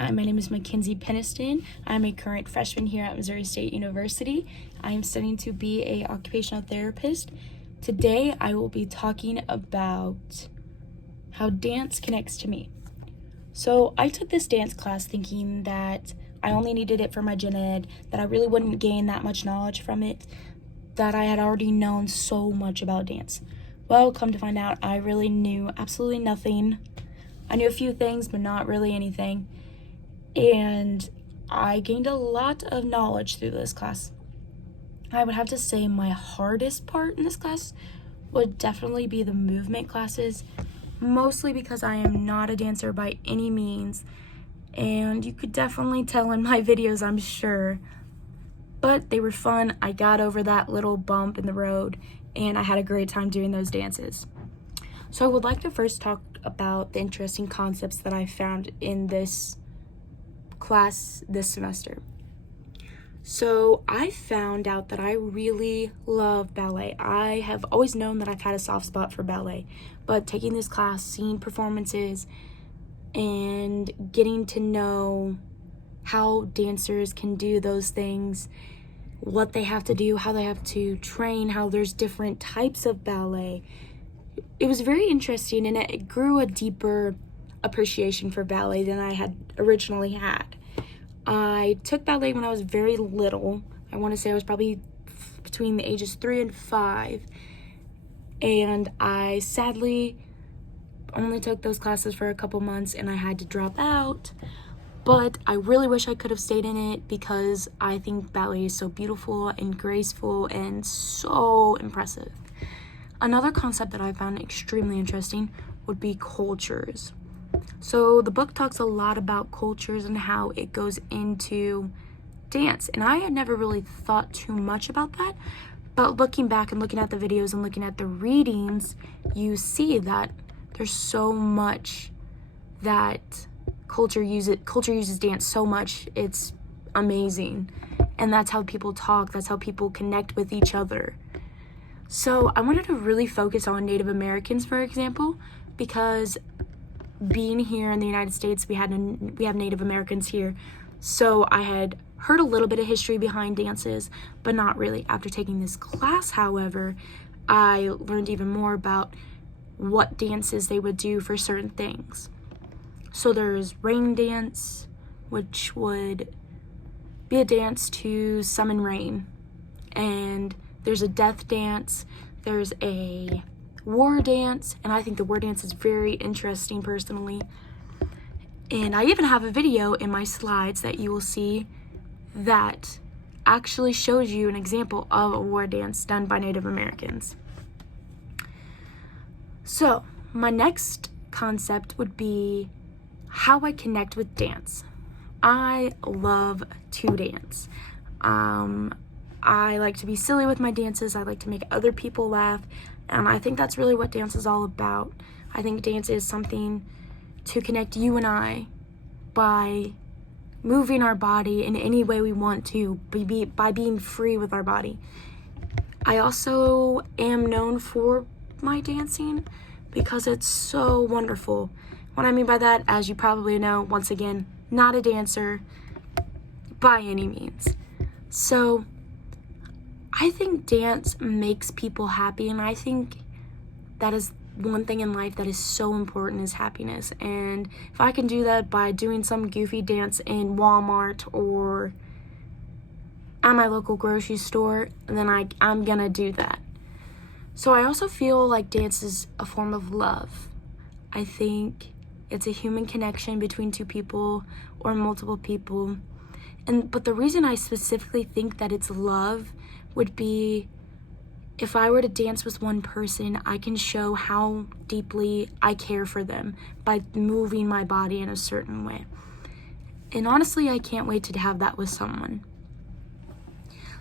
Hi, my name is Mackenzie Peniston. I'm a current freshman here at Missouri State University. I am studying to be an occupational therapist. Today, I will be talking about how dance connects to me. So I took this dance class thinking that I only needed it for my gen ed, that I really wouldn't gain that much knowledge from it, that I had already known so much about dance. Well, come to find out, I really knew absolutely nothing. I knew a few things, but not really anything. And I gained a lot of knowledge through this class. I would have to say my hardest part in this class would definitely be the movement classes, mostly because I am not a dancer by any means, and you could definitely tell in my videos, I'm sure. But they were fun. I got over that little bump in the road, and I had a great time doing those dances. So I would like to first talk about the interesting concepts that I found in this class this semester. So I found out that I really love ballet. I have always known that I've had a soft spot for ballet, but taking this class, seeing performances, and getting to know how dancers can do those things, what they have to do, how they have to train, how there's different types of ballet. It was very interesting, and it grew a deeper appreciation for ballet than I had originally had. I took ballet when I was very little. I want to say I was probably between the ages 3 and 5, and I sadly only took those classes for a couple months and I had to drop out. But I really wish I could have stayed in it because I think ballet is so beautiful and graceful and so impressive. Another concept that I found extremely interesting would be cultures. So the book talks a lot about cultures and how it goes into dance. And I had never really thought too much about that. But looking back and looking at the videos and looking at the readings, you see that there's so much that culture uses dance so much. It's amazing. And that's how people talk. That's how people connect with each other. So I wanted to really focus on Native Americans, for example, because being here in the United States, we have Native Americans here. So I had heard a little bit of history behind dances, but not really. After taking this class, however, I learned even more about what dances they would do for certain things. So there's rain dance, which would be a dance to summon rain. And there's a death dance, there's a war dance, and I think the war dance is very interesting personally. And I even have a video in my slides that you will see that actually shows you an example of a war dance done by Native Americans. So my next concept would be how I connect with dance. I love to dance. I like to be silly with my dances. I like to make other people laugh. And I think that's really what dance is all about. I think dance is something to connect you and I by moving our body in any way we want to, by being free with our body. I also am known for my dancing because it's so wonderful. What I mean by that, as you probably know, once again, not a dancer by any means. So I think dance makes people happy, and I think that is one thing in life that is so important is happiness. And if I can do that by doing some goofy dance in Walmart or at my local grocery store, then I'm gonna do that. So I also feel like dance is a form of love. I think it's a human connection between two people or multiple people. But the reason I specifically think that it's love would be if I were to dance with one person, I can show how deeply I care for them by moving my body in a certain way. And honestly, I can't wait to have that with someone.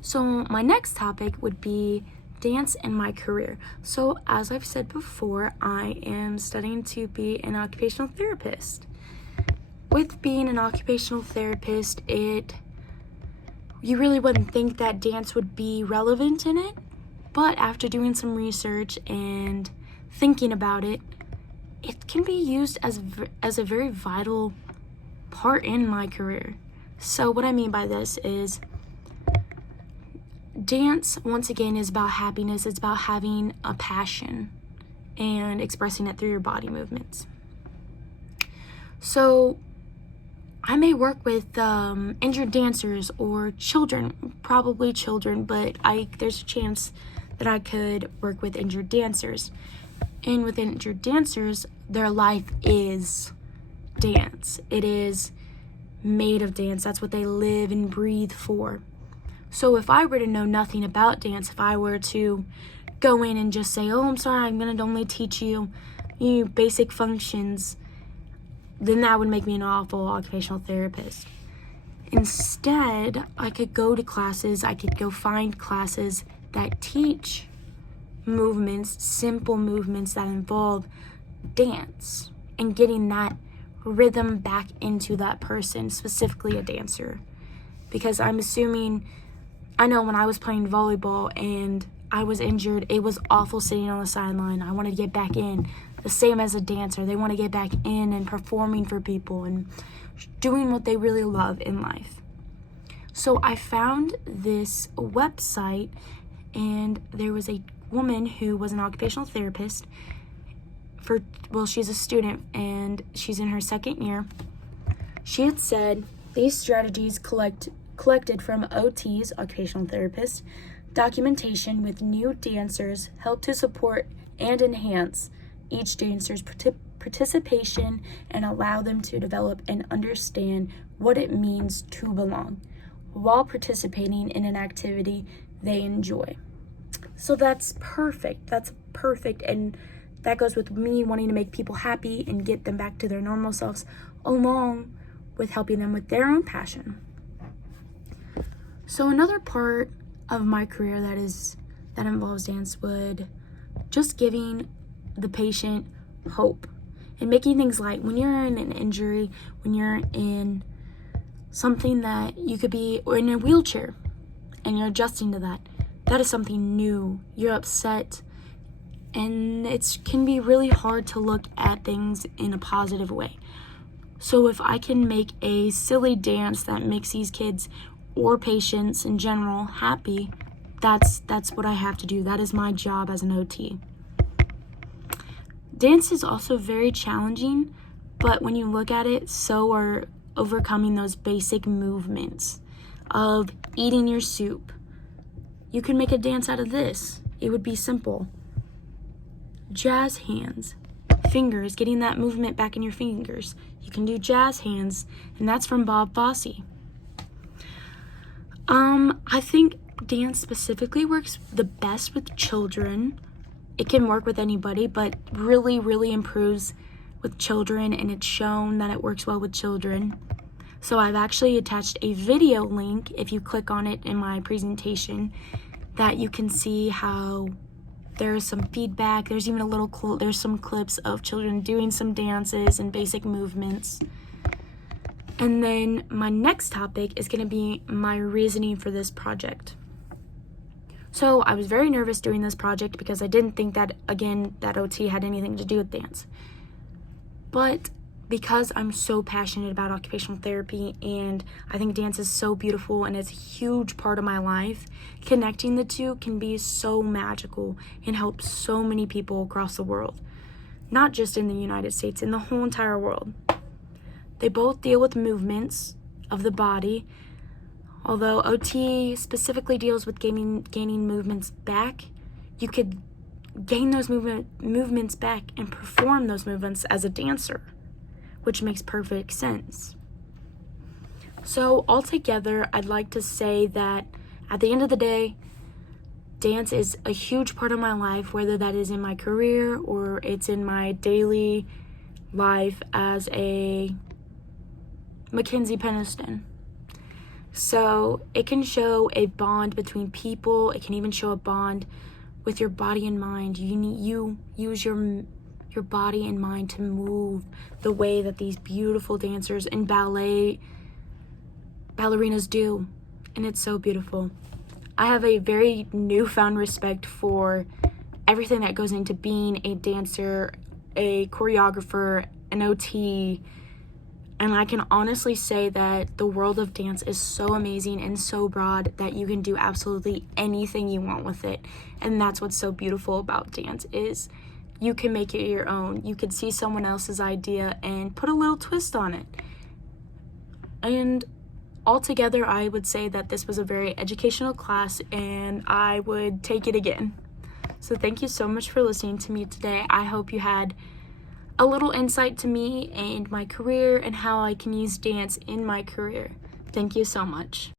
So my next topic would be dance and my career. So as I've said before, I am studying to be an occupational therapist. With being an occupational therapist, you really wouldn't think that dance would be relevant in it, but after doing some research and thinking about it, it can be used as a very vital part in my career. So what I mean by this is dance, once again, is about happiness. It's about having a passion and expressing it through your body movements. So I may work with injured dancers or children, probably children, but there's a chance that I could work with injured dancers. And with injured dancers, their life is dance. It is made of dance. That's what they live and breathe for. So if I were to know nothing about dance, if I were to go in and just say, oh, I'm sorry, I'm going to only teach you basic functions, then that would make me an awful occupational therapist. Instead, I could go to classes, I could go find classes that teach movements, simple movements that involve dance, and getting that rhythm back into that person, specifically a dancer. Because I know when I was playing volleyball and I was injured, it was awful sitting on the sideline. I wanted to get back in. The same as a dancer, they want to get back in and performing for people and doing what they really love in life. So I found this website, and there was a woman who was an occupational therapist she's a student and she's in her second year. She had said these strategies collected from OTs, occupational therapists, documentation with new dancers help to support and enhance each dancer's participation and allow them to develop and understand what it means to belong while participating in an activity they enjoy. So that's perfect. And that goes with me wanting to make people happy and get them back to their normal selves, along with helping them with their own passion. So another part of my career that involves dance would just giving the patient hope and making things light. When you're in an injury, when you're in something that you could be, or in a wheelchair and you're adjusting to that is something new. You're upset, and it can be really hard to look at things in a positive way. So if I can make a silly dance that makes these kids or patients in general happy, that's what I have to do. That is my job as an OT. Dance is also very challenging, but when you look at it, so are overcoming those basic movements of eating your soup. You can make a dance out of this. It would be simple. Jazz hands, fingers, getting that movement back in your fingers. You can do jazz hands, and that's from Bob Fosse. I think dance specifically works the best with children. It can work with anybody, but really, really improves with children, and it's shown that it works well with children. So I've actually attached a video link, if you click on it in my presentation, that you can see how there's some feedback. There's even there's some clips of children doing some dances and basic movements. And then my next topic is going to be my reasoning for this project. So I was very nervous doing this project because I didn't think that OT had anything to do with dance. But because I'm so passionate about occupational therapy and I think dance is so beautiful and it's a huge part of my life, connecting the two can be so magical and help so many people across the world. Not just in the United States, in the whole entire world. They both deal with movements of the body. Although OT specifically deals with gaining movements back, you could gain those movements back and perform those movements as a dancer, which makes perfect sense. So altogether, I'd like to say that at the end of the day, dance is a huge part of my life, whether that is in my career or it's in my daily life as a Mackenzie Peniston. So it can show a bond between people. It can even show a bond with your body and mind. You use your body and mind to move the way that these beautiful dancers and ballerinas do, and it's so beautiful. I have a very newfound respect for everything that goes into being a dancer, a choreographer, an OT, And I can honestly say that the world of dance is so amazing and so broad that you can do absolutely anything you want with it. And that's what's so beautiful about dance, is you can make it your own. You could see someone else's idea and put a little twist on it. And altogether, I would say that this was a very educational class, and I would take it again. So thank you so much for listening to me today. I hope you had a little insight to me and my career and how I can use dance in my career. Thank you so much.